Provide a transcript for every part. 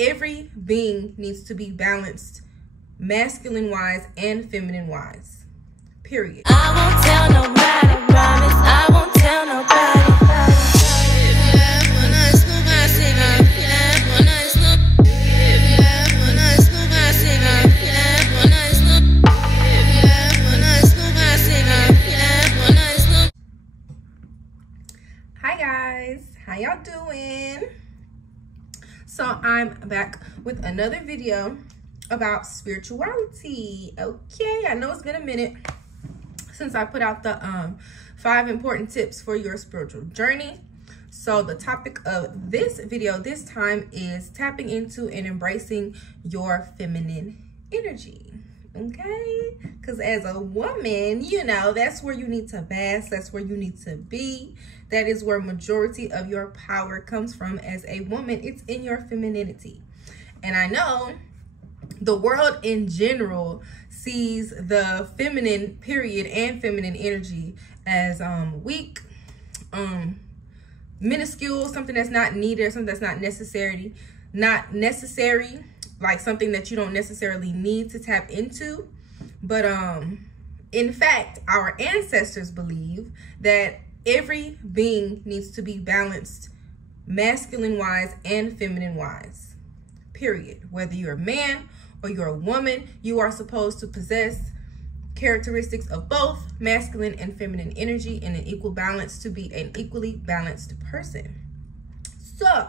every being needs to be balanced, masculine wise and feminine wise. Period. I won't tell nobody, promise. I won't tell nobody. Hi guys, how y'all doing? So I'm back with another video about spirituality. Okay, I know it's been a minute since I put out the 5 important tips for your spiritual journey. So the topic of this video this time is tapping into and embracing your feminine energy. Okay, because as a woman, you know, that's where you need to bask, that's where you need to be. That is where majority of your power comes from. As a woman, it's in your femininity. And I know the world in general sees the feminine period and feminine energy as weak, minuscule, something that's not needed, something that's not necessary, like something that you don't necessarily need to tap into. But in fact, our ancestors believe that every being needs to be balanced, masculine wise and feminine wise. Period. Whether you're a man or you're a woman, you are supposed to possess characteristics of both masculine and feminine energy in an equal balance to be an equally balanced person. So,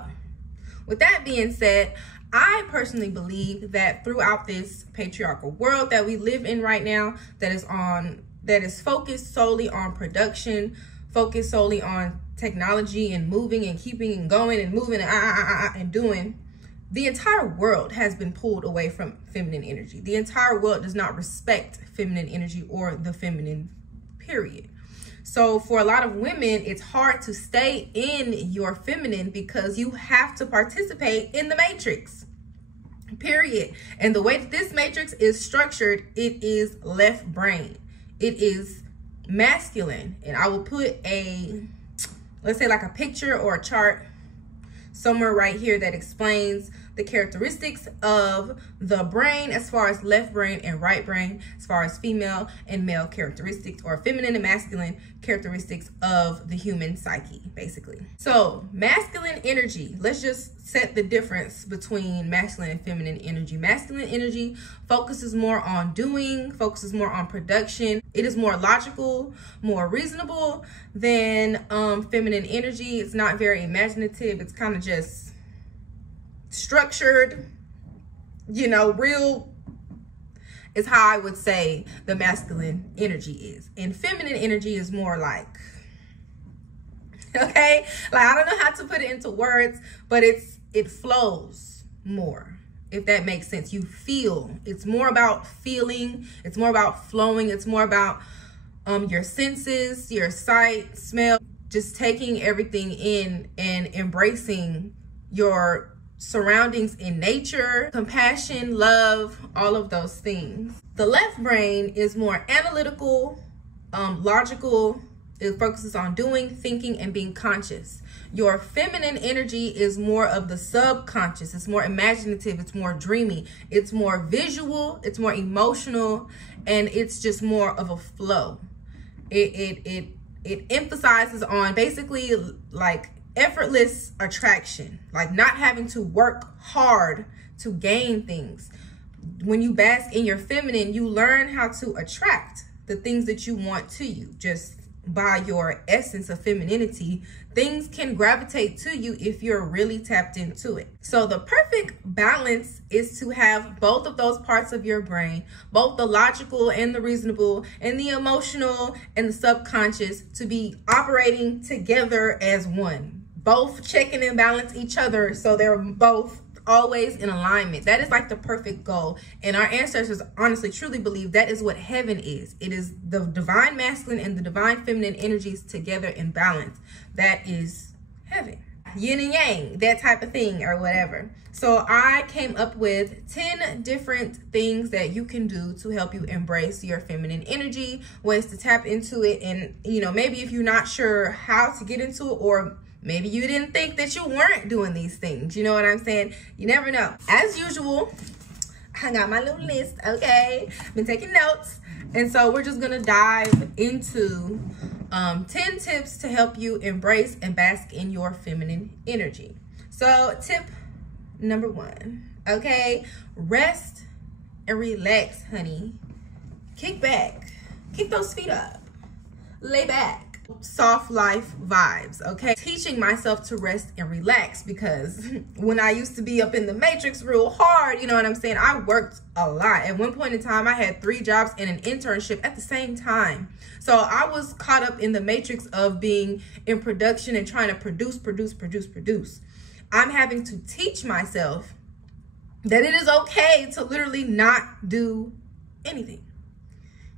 with that being said, I personally believe that throughout this patriarchal world that we live in right now, that is focused solely on production, focused solely on technology and moving and keeping and going and moving and doing, the entire world has been pulled away from feminine energy. The entire world does not respect feminine energy or the feminine period. So for a lot of women, it's hard to stay in your feminine because you have to participate in the matrix, period. And the way that this matrix is structured, it is left brain. It is masculine. And I will put let's say like a picture or a chart somewhere right here that explains the characteristics of the brain as far as left brain and right brain, as far as female and male characteristics, or feminine and masculine characteristics of the human psyche, basically. So masculine energy, let's just set the difference between masculine and feminine energy. Masculine energy focuses more on doing, focuses more on production. It is more logical, more reasonable than feminine energy. It's not very imaginative. It's kind of just structured, you know, real is how I would say the masculine energy is. And feminine energy is more like, okay, like I don't know how to put it into words, but it flows more, if that makes sense. You feel, it's more about feeling, it's more about flowing, it's more about your senses, your sight, smell, just taking everything in and embracing your surroundings in nature, compassion, love, all of those things. The left brain is more analytical, logical. It focuses on doing, thinking, and being conscious. Your feminine energy is more of the subconscious. It's more imaginative. It's more dreamy. It's more visual. It's more emotional, and it's just more of a flow. It emphasizes on basically like effortless attraction, like not having to work hard to gain things. When you bask in your feminine, you learn how to attract the things that you want to you. Just by your essence of femininity, things can gravitate to you if you're really tapped into it. So the perfect balance is to have both of those parts of your brain, both the logical and the reasonable and the emotional and the subconscious, to be operating together as one, both checking and balance each other so they're both always in alignment. That is like the perfect goal. And our ancestors honestly truly believe that is what heaven is. It is the divine masculine and the divine feminine energies together in balance. That is heaven. Yin and yang, that type of thing or whatever. So I came up with 10 different things that you can do to help you embrace your feminine energy, ways to tap into it. And, you know, maybe if you're not sure how to get into it, or Maybe you didn't think that you weren't doing these things. You know what I'm saying? You never know. As usual, I got my little list, okay? Been taking notes. And so we're just going to dive into 10 tips to help you embrace and bask in your feminine energy. So tip number 1, okay? Rest and relax, honey. Kick back. Kick those feet up. Lay back. Soft life vibes, okay? Teaching myself to rest and relax, because when I used to be up in the matrix real hard, you know what I'm saying, I worked a lot. At one point in time, I had 3 jobs and an internship at the same time. So I was caught up in the matrix of being in production and trying to produce. I'm having to teach myself that it is okay to literally not do anything.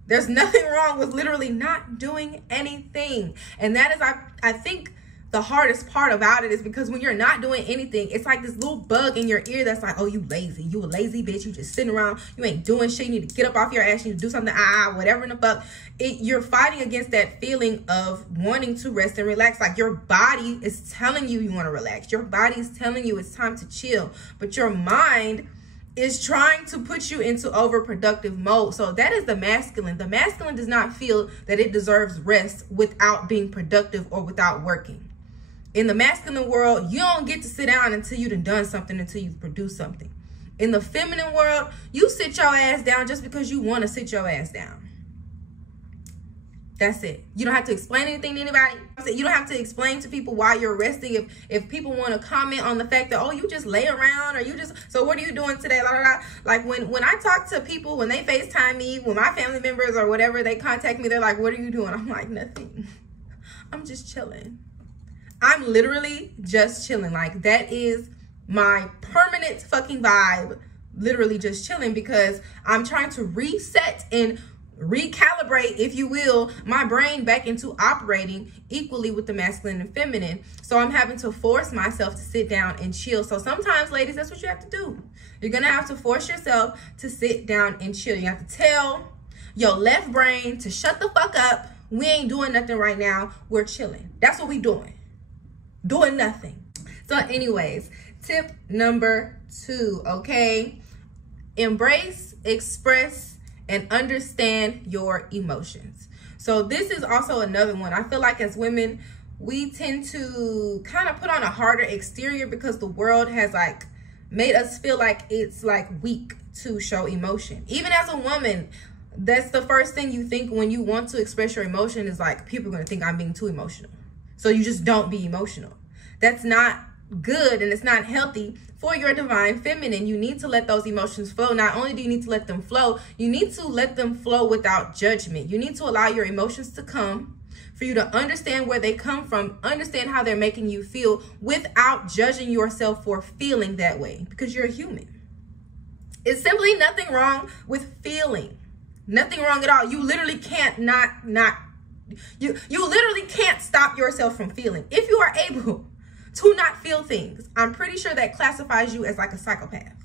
There's nothing wrong with literally not doing anything. And that is, I think, the hardest part about it, is because when you're not doing anything, it's like this little bug in your ear that's like, oh, you lazy. You a lazy bitch. You just sitting around. You ain't doing shit. You need to get up off your ass. You need to do something. Whatever in the fuck. You're fighting against that feeling of wanting to rest and relax. Like, your body is telling you want to relax. Your body is telling you it's time to chill. But your mind is trying to put you into overproductive mode. So that is the masculine. The masculine does not feel that it deserves rest without being productive or without working. In the masculine world, you don't get to sit down until you've done something, until you've produced something. In the feminine world, you sit your ass down just because you want to sit your ass down. That's it. You don't have to explain anything to anybody. You don't have to explain to people why you're resting. If people want to comment on the fact that, oh, you just lay around, or you just, so what are you doing today? Blah, blah, blah. Like when I talk to people, when they FaceTime me, when my family members or whatever, they contact me, they're like, what are you doing? I'm like, nothing. I'm just chilling. I'm literally just chilling. Like, that is my permanent fucking vibe. Literally just chilling, because I'm trying to reset and recalibrate, if you will, my brain back into operating equally with the masculine and feminine. So I'm having to force myself to sit down and chill. So sometimes, ladies, that's what you have to do. You're gonna have to force yourself to sit down and chill. You have to tell your left brain to shut the fuck up. We ain't doing nothing right now. We're chilling. That's what we doing. Doing nothing. So anyways, tip number 2, okay? Embrace, express, and understand your emotions. So this is also another one. I feel like as women, we tend to kind of put on a harder exterior because the world has like made us feel like it's like weak to show emotion. Even as a woman, that's the first thing you think when you want to express your emotion, is like, people are going to think I'm being too emotional. So you just don't be emotional. That's not good, and it's not healthy for your divine feminine. You need to let those emotions flow. Not only do you need to let them flow, you need to let them flow without judgment. You need to allow your emotions to come, for you to understand where they come from, understand how they're making you feel, without judging yourself for feeling that way, because you're a human. It's simply nothing wrong with feeling. Nothing wrong at all. You literally can't you literally can't stop yourself from feeling. If you are able to not feel things, I'm pretty sure that classifies you as like a psychopath.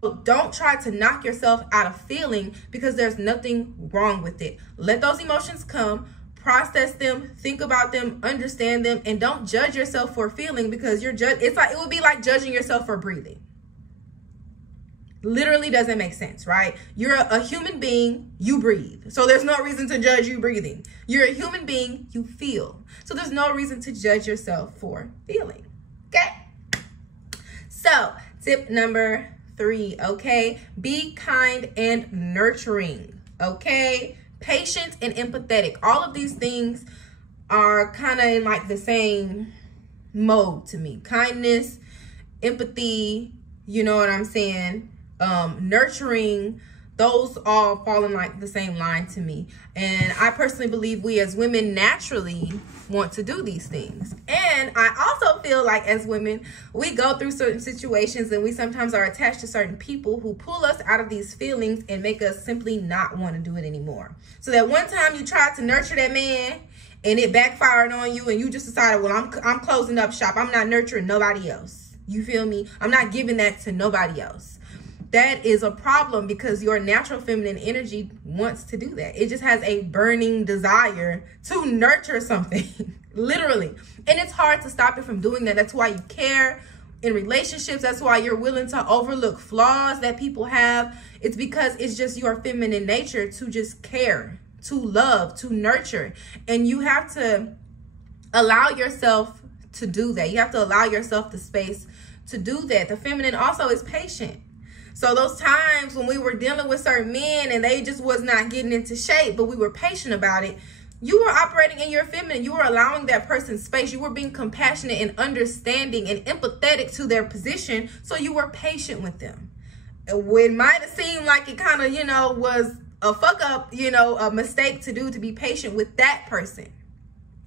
So don't try to knock yourself out of feeling, because there's nothing wrong with it. Let those emotions come, process them, think about them, understand them, and don't judge yourself for feeling, because it would be like judging yourself for breathing. Literally doesn't make sense, right? You're a human being, you breathe. So there's no reason to judge you breathing. You're a human being, you feel. So there's no reason to judge yourself for feeling, okay? So tip number 3, okay? Be kind and nurturing, okay? Patient and empathetic. All of these things are kind of in like the same mode to me. Kindness, empathy, you know what I'm saying? Nurturing, those all fall in like the same line to me. And I personally believe we as women naturally want to do these things. And I also feel like as women, we go through certain situations and we sometimes are attached to certain people who pull us out of these feelings and make us simply not want to do it anymore. So that one time you tried to nurture that man and it backfired on you, and you just decided, well, I'm closing up shop. I'm not nurturing nobody else. You feel me? I'm not giving that to nobody else. That is a problem, because your natural feminine energy wants to do that. It just has a burning desire to nurture something. literally. And it's hard to stop it from doing that. That's why you care in relationships. That's why you're willing to overlook flaws that people have. It's because it's just your feminine nature to just care, to love, to nurture. And you have to allow yourself to do that. You have to allow yourself the space to do that. The feminine also is patient. So those times when we were dealing with certain men and they just was not getting into shape, but we were patient about it, you were operating in your feminine. You were allowing that person space. You were being compassionate and understanding and empathetic to their position. So you were patient with them. It might have seemed like it kind of, was a fuck up, a mistake to do, to be patient with that person,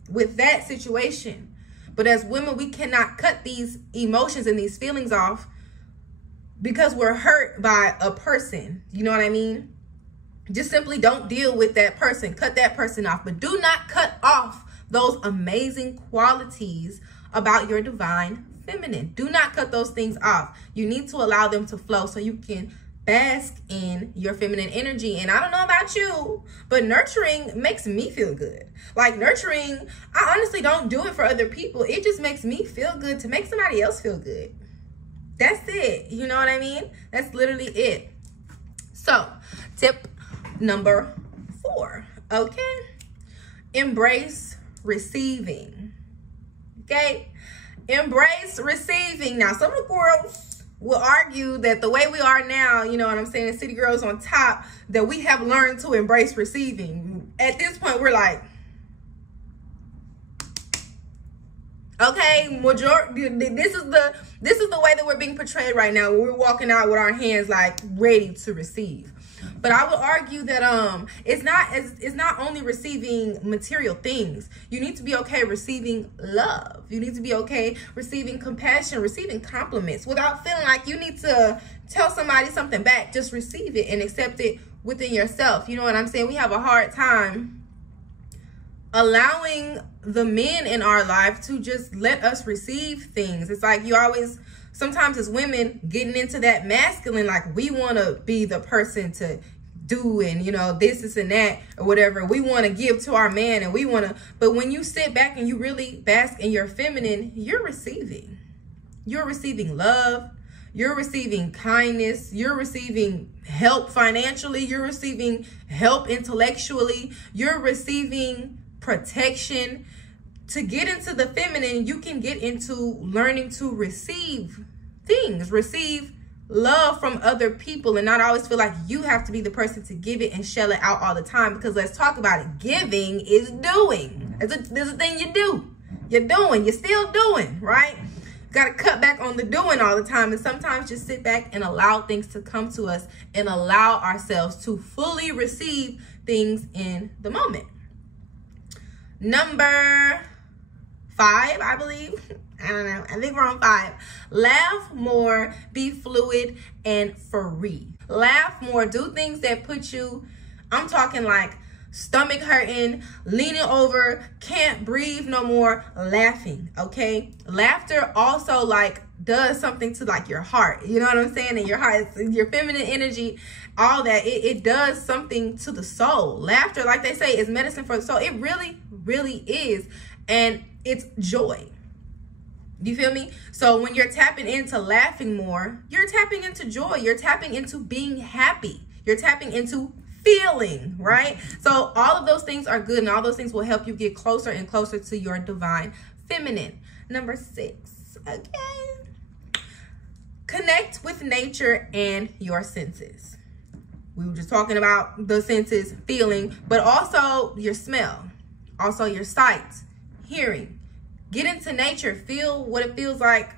with that situation. But as women, we cannot cut these emotions and these feelings off because we're hurt by a person. You know what I mean? Just simply don't deal with that person. Cut that person off. But do not cut off those amazing qualities about your divine feminine. Do not cut those things off. You need to allow them to flow so you can bask in your feminine energy. And I don't know about you, but nurturing makes me feel good. Like nurturing, I honestly don't do it for other people. It just makes me feel good to make somebody else feel good. That's it. You know what I mean? That's literally it. So, tip number 4. Okay? Embrace receiving. Okay? Embrace receiving. Now, some of the girls will argue that the way we are now, you know what I'm saying, city girls on top, that we have learned to embrace receiving. At this point, we're like, okay, majority, this is the way that we're being portrayed right now. We're walking out with our hands like ready to receive. But I would argue that it's not only receiving material things. You need to be okay receiving love. You need to be okay receiving compassion, receiving compliments without feeling like you need to tell somebody something back. Just receive it and accept it within yourself. You know what I'm saying? We have a hard time allowing the men in our life to just let us receive things. It's like you always, sometimes as women, getting into that masculine, like we want to be the person to do and, this and that or whatever. We want to give to our man and we want to, but when you sit back and you really bask in your feminine, you're receiving. You're receiving love. You're receiving kindness. You're receiving help financially. You're receiving help intellectually. You're receiving protection. To get into the feminine, you can get into learning to receive things, receive love from other people, and not always feel like you have to be the person to give it and shell it out all the time. Because let's talk about it. Giving is doing. There's a thing you do. You're doing. You're still doing, right? Got to cut back on the doing all the time, and sometimes just sit back and allow things to come to us and allow ourselves to fully receive things in the moment. Number 5, I believe. I don't know. I think we're on 5. Laugh more, be fluid and free. Laugh more. Do things that put you, I'm talking like stomach hurting, leaning over, can't breathe no more, laughing, okay? Laughter also like does something to like your heart. You know what I'm saying? And your heart, your feminine energy, all that, it does something to the soul. Laughter, like they say, is medicine for the soul. It really, really is. And it's joy. Do you feel me? So when you're tapping into laughing more, you're tapping into joy. You're tapping into being happy. You're tapping into feeling, right? So all of those things are good, and all those things will help you get closer and closer to your divine feminine. Number 6, okay. Connect with nature and your senses. We were just talking about the senses, feeling, but also your smell, also your sight, hearing. Get into nature. Feel what it feels like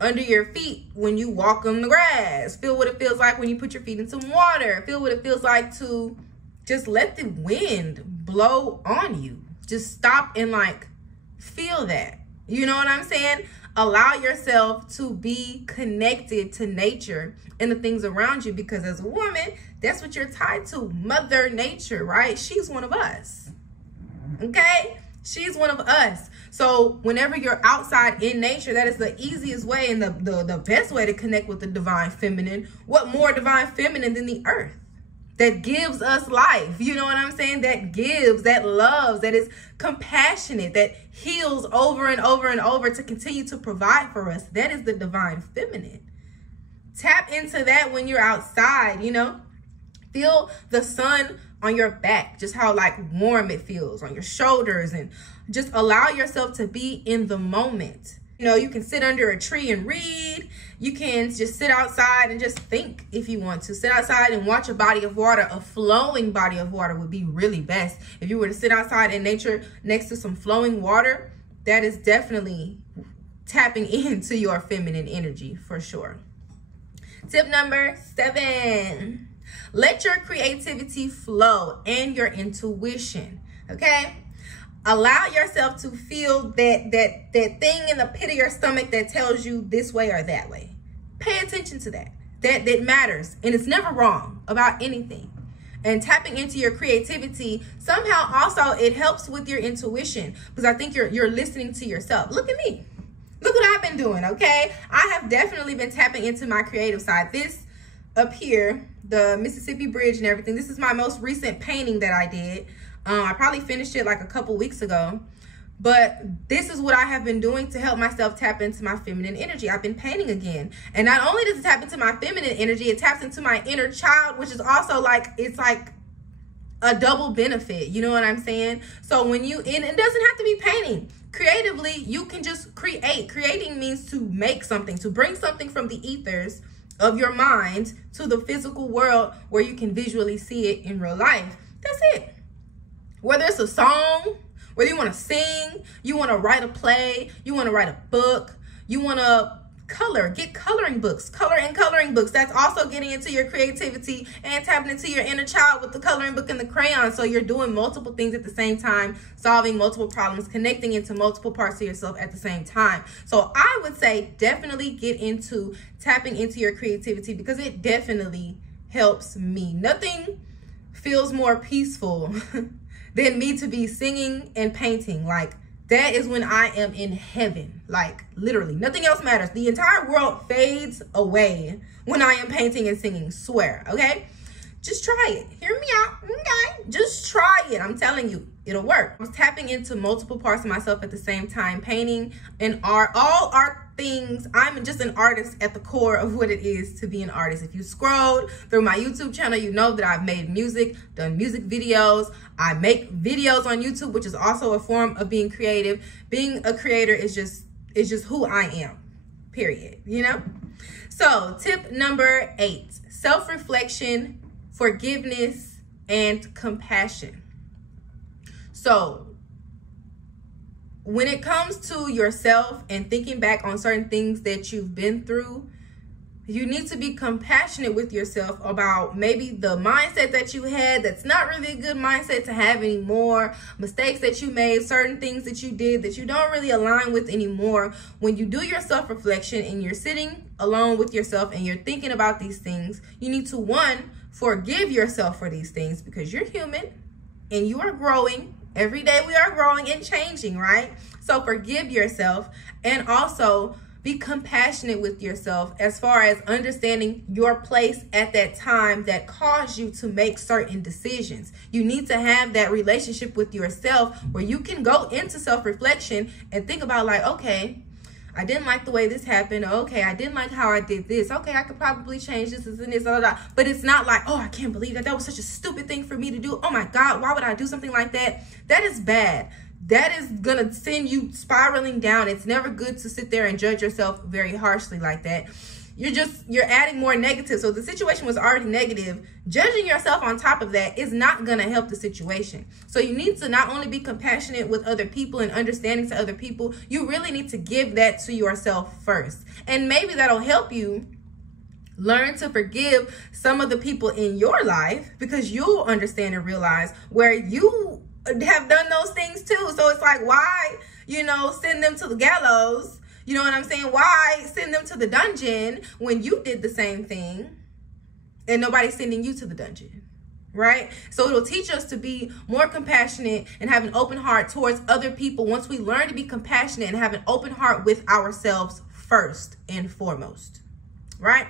under your feet when you walk on the grass. Feel what it feels like when you put your feet in some water. Feel what it feels like to just let the wind blow on you. Just stop and like feel that. You know what I'm saying? Allow yourself to be connected to nature and the things around you, because as a woman, that's what you're tied to. Mother Nature, right? She's one of us. Okay? She's one of us. So whenever you're outside in nature, that is the easiest way and the best way to connect with the divine feminine. What more divine feminine than the earth? that gives us life. You know what I'm saying? That gives, that loves, that is compassionate, that heals over and over and over to continue to provide for us. That is the divine feminine. Tap into that when you're outside, you know. Feel the sun on your back, just how like warm it feels on your shoulders, and just allow yourself to be in the moment. You know, you can sit under a tree and read. You can just sit outside and just think if you want to. Sit outside and watch a body of water. A flowing body of water would be really best. If you were to sit outside in nature next to some flowing water, that is definitely tapping into your feminine energy for sure. Tip number 7. Let your creativity flow and your intuition, okay? Allow yourself to feel that thing in the pit of your stomach that tells you this way or that way. Pay attention to that. That matters, and it's never wrong about anything. And tapping into your creativity, somehow also it helps with your intuition, because I think you're listening to yourself. Look at me. Look what I've been doing, okay? I have definitely been tapping into my creative side. This up here, the Mississippi Bridge and everything, this is my most recent painting that I did. I probably finished it like a couple weeks ago, but this is what I have been doing to help myself tap into my feminine energy. I've been painting again, and not only does it tap into my feminine energy, it taps into my inner child, which is also like, it's like a double benefit. You know what I'm saying? So when you, and it doesn't have to be painting. Creatively, you can just create. Creating means to make something, to bring something from the ethers of your mind to the physical world where you can visually see it in real life. That's it. Whether it's a song, whether you want to sing, you want to write a play, you want to write a book, you want to color, get coloring books, color and coloring books. That's also getting into your creativity and tapping into your inner child with the coloring book and the crayon. So you're doing multiple things at the same time, solving multiple problems, connecting into multiple parts of yourself at the same time. So I would say definitely get into tapping into your creativity, because it definitely helps me. Nothing feels more peaceful than me to be singing and painting. Like, that is when I am in heaven. Like, literally, nothing else matters. The entire world fades away when I am painting and singing, swear, okay? Just try it. Hear me out, okay? Just try it. I'm telling you, it'll work. I was tapping into multiple parts of myself at the same time, painting and art, all art things. I'm just an artist at the core of what it is to be an artist. If you scrolled through my YouTube channel, you know that I've made music, done music videos. I make videos on YouTube, which is also a form of being creative. Being a creator is just who I am, period, you know? So tip number 8, self-reflection, forgiveness, and compassion. So when it comes to yourself and thinking back on certain things that you've been through, you need to be compassionate with yourself about maybe the mindset that you had that's not really a good mindset to have anymore, mistakes that you made, certain things that you did that you don't really align with anymore. When you do your self-reflection and you're sitting alone with yourself and you're thinking about these things, you need to, 1, forgive yourself for these things, because you're human and you are growing. Every day we are growing and changing, right? So forgive yourself, and also be compassionate with yourself as far as understanding your place at that time that caused you to make certain decisions. You need to have that relationship with yourself where you can go into self-reflection and think about, like, okay, I didn't like the way this happened. Okay, I didn't like how I did this. Okay, I could probably change this and this, blah, blah, blah. But it's not like, oh, I can't believe that. That was such a stupid thing for me to do. Oh my God, why would I do something like that? That is bad. That is gonna send you spiraling down. It's never good to sit there and judge yourself very harshly like that. You're adding more negative. So the situation was already negative. Judging yourself on top of that is not gonna help the situation. So you need to not only be compassionate with other people and understanding to other people, you really need to give that to yourself first. And maybe that'll help you learn to forgive some of the people in your life, because you'll understand and realize where you have done those things too. So it's like, why, send them to the gallows? You know what I'm saying? Why send them to the dungeon when you did the same thing and nobody's sending you to the dungeon, right? So it'll teach us to be more compassionate and have an open heart towards other people once we learn to be compassionate and have an open heart with ourselves first and foremost, right?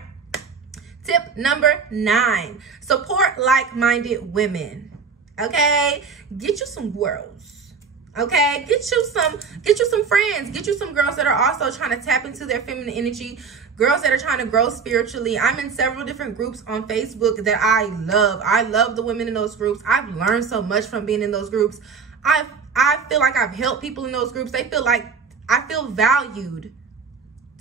Tip number 9, support like-minded women. Okay, get you some girls. Okay, get you some friends, get you some girls that are also trying to tap into their feminine energy, girls that are trying to grow spiritually. I'm in several different groups on Facebook that I love the women in those groups. I've learned so much from being in those groups. I feel like I've helped people in those groups. They feel like I feel valued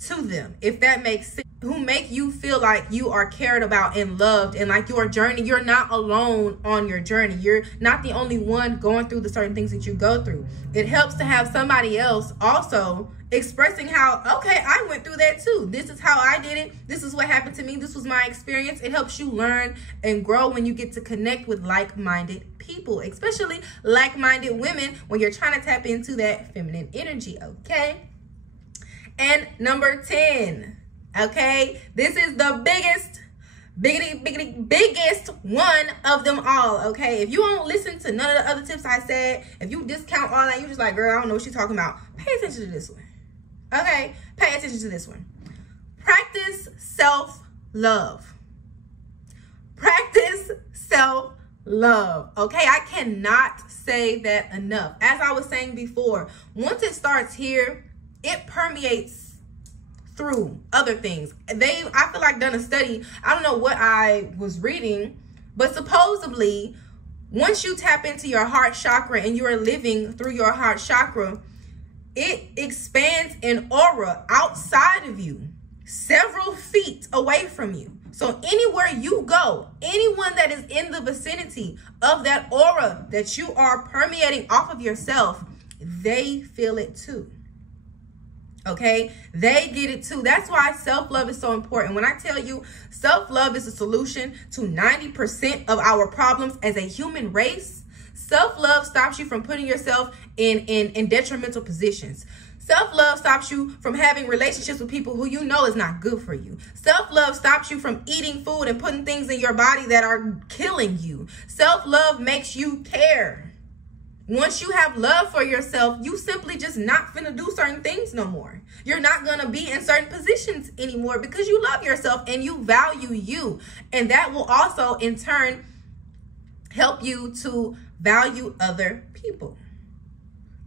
to them, if that makes sense, who make you feel like you are cared about and loved, and like your journey, you're not alone on your journey. You're not the only one going through the certain things that you go through. It helps to have somebody else also expressing how, okay, I went through that too. This is how I did it. This is what happened to me. This was my experience. It helps you learn and grow when you get to connect with like-minded people, especially like-minded women when you're trying to tap into that feminine energy, okay? And number 10, okay, this is the biggest one of them all, okay? If you don't listen to none of the other tips I said, if you discount all that, you just like, girl, I don't know what she's talking about, pay attention to this one, okay? Pay attention to this one. Practice self-love. Practice self-love, okay? I cannot say that enough. As I was saying before, once it starts here, it permeates through other things. I feel like done a study. I don't know what I was reading, but supposedly once you tap into your heart chakra and you are living through your heart chakra, it expands an aura outside of you, several feet away from you. So anywhere you go, anyone that is in the vicinity of that aura that you are permeating off of yourself, they feel it too. Okay, they get it too. That's why self-love is so important. When I tell you self-love is a solution to 90% of our problems as a human race, self-love stops you from putting yourself in detrimental positions. Self-love stops you from having relationships with people who you know is not good for you. Self-love stops you from eating food and putting things in your body that are killing you. Self-love makes you care. Once you have love for yourself, you simply just not finna do certain things no more. You're not gonna be in certain positions anymore because you love yourself and you value you. And that will also in turn help you to value other people.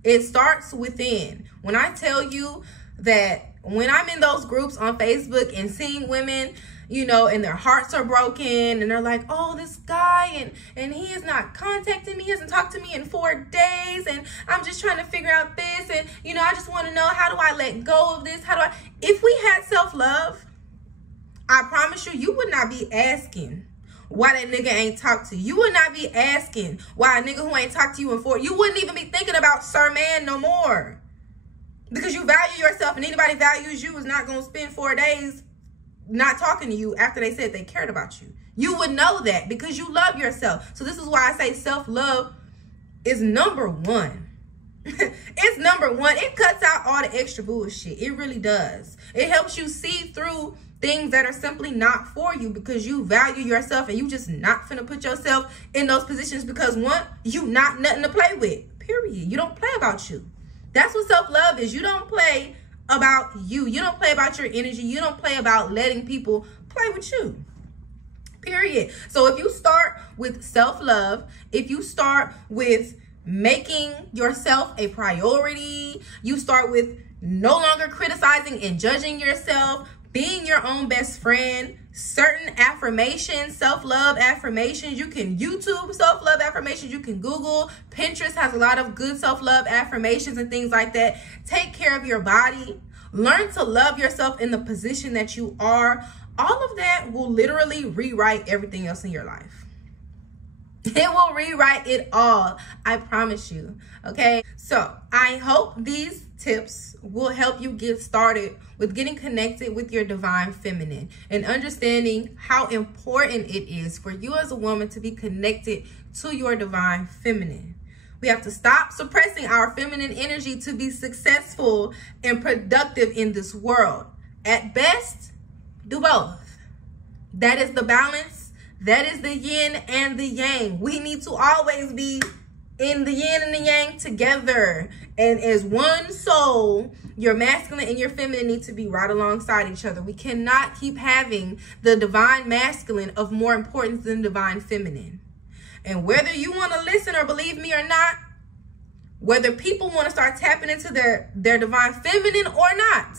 It starts within. When I tell you that when I'm in those groups on Facebook and seeing women, you know, and their hearts are broken and they're like, oh, this guy and he is not contacting me, he hasn't talked to me in 4 days, and I'm just trying to figure out this, and you know, I just want to know, how do I let go of this? If we had self-love, I promise you would not be asking why that nigga ain't talked to you. You would not be asking why a nigga who ain't talked to you in 4, you wouldn't even be thinking about Sir Man no more. Because you value yourself, and anybody values you is not going to spend 4 days not talking to you after they said they cared about you. You would know that because you love yourself. So this is why I say self-love is number 1. It's number 1. It cuts out all the extra bullshit. It really does. It helps you see through things that are simply not for you because you value yourself, and you just not finna put yourself in those positions because one, you not nothing to play with, period. You don't play about you. That's what self-love is. You don't play about you. You don't play about your energy. You don't play about letting people play with you, period. So if you start with self-love, if you start with making yourself a priority, you start with no longer criticizing and judging yourself, being your own best friend, certain affirmations, self-love affirmations. You can YouTube self-love affirmations. You can Google. Pinterest has a lot of good self-love affirmations and things like that. Take care of your body. Learn to love yourself in the position that you are. All of that will literally rewrite everything else in your life. It will rewrite it all. I promise you. Okay. So I hope these tips will help you get started with getting connected with your divine feminine and understanding how important it is for you as a woman to be connected to your divine feminine. We have to stop suppressing our feminine energy to be successful and productive in this world. At best, do both. That is the balance. That is the yin and the yang. We need to always be in the yin and the yang together. And as one soul, your masculine and your feminine need to be right alongside each other. We cannot keep having the divine masculine of more importance than divine feminine. And whether you want to listen or believe me or not, whether people want to start tapping into their divine feminine or not,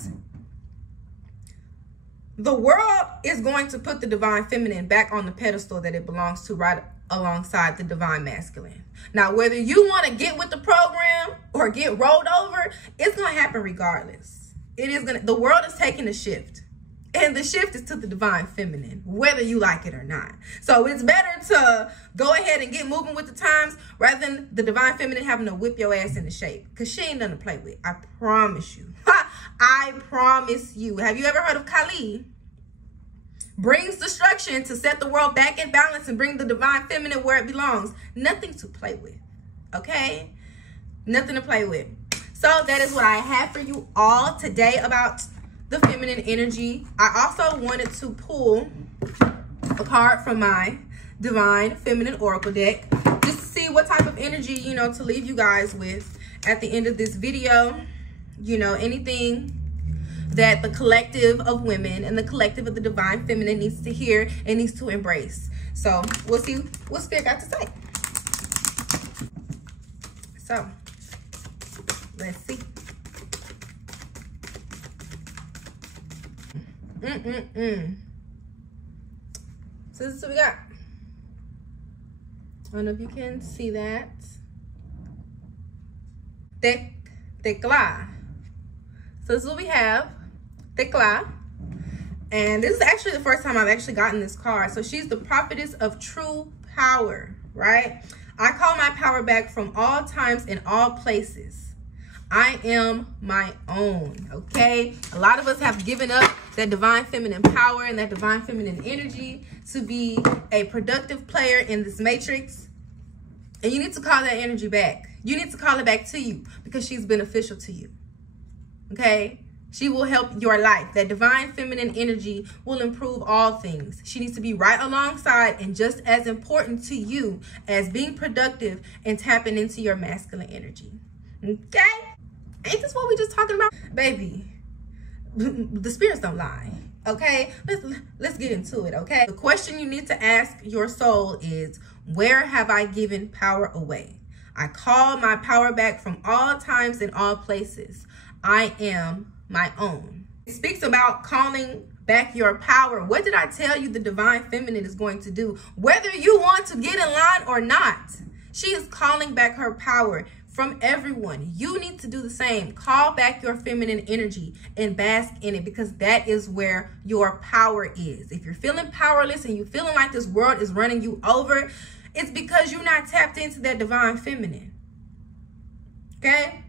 the world is going to put the divine feminine back on the pedestal that it belongs to, right alongside the divine masculine. Now, whether you want to get with the program or get rolled over, it's going to happen regardless. The world is taking a shift, and the shift is to the divine feminine, whether you like it or not. So it's better to go ahead and get moving with the times rather than the divine feminine having to whip your ass into shape, because she ain't nothing to play with. I promise you. I promise you. Have you ever heard of Kali? Brings destruction to set the world back in balance and bring the divine feminine where it belongs. Nothing to play with, okay? Nothing to play with. So that is what I have for you all today about the feminine energy. I also wanted to pull a card from my divine feminine oracle deck just to see what type of energy, you know, to leave you guys with at the end of this video. You know, anything that the collective of women and the collective of the divine feminine needs to hear and needs to embrace. So we'll see what Spirit got to say. So let's see. So this is what we got. I don't know if you can see that. Tekla. So this is what we have. Tekla. And this is actually the first time I've actually gotten this card. So she's the prophetess of true power, right? I call my power back from all times and all places. I am my own, okay? A lot of us have given up that divine feminine power and that divine feminine energy to be a productive player in this matrix. And you need to call that energy back. You need to call it back to you because she's beneficial to you, okay? She will help your life. That divine feminine energy will improve all things. She needs to be right alongside and just as important to you as being productive and tapping into your masculine energy, okay? Ain't this what we just talking about? Baby, the spirits don't lie, okay? Let's get into it, okay? The question you need to ask your soul is, where have I given power away? I call my power back from all times and all places. I am my own. It speaks about calling back your power. What did I tell you the divine feminine is going to do? Whether you want to get in line or not, she is calling back her power from everyone. You need to do the same. Call back your feminine energy and bask in it, because that is where your power is. If you're feeling powerless and you're feeling like this world is running you over, it's because you're not tapped into that divine feminine, okay?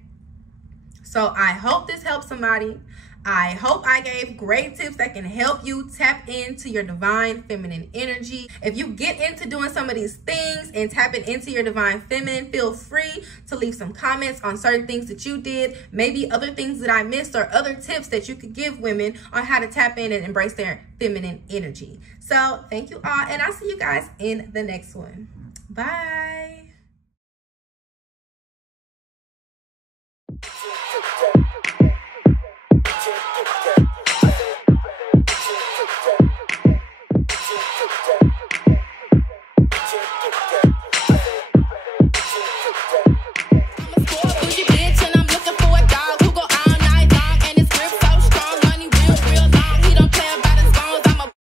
So I hope this helps somebody. I hope I gave great tips that can help you tap into your divine feminine energy. If you get into doing some of these things and tapping into your divine feminine, feel free to leave some comments on certain things that you did, maybe other things that I missed or other tips that you could give women on how to tap in and embrace their feminine energy. So thank you all, and I'll see you guys in the next one. Bye.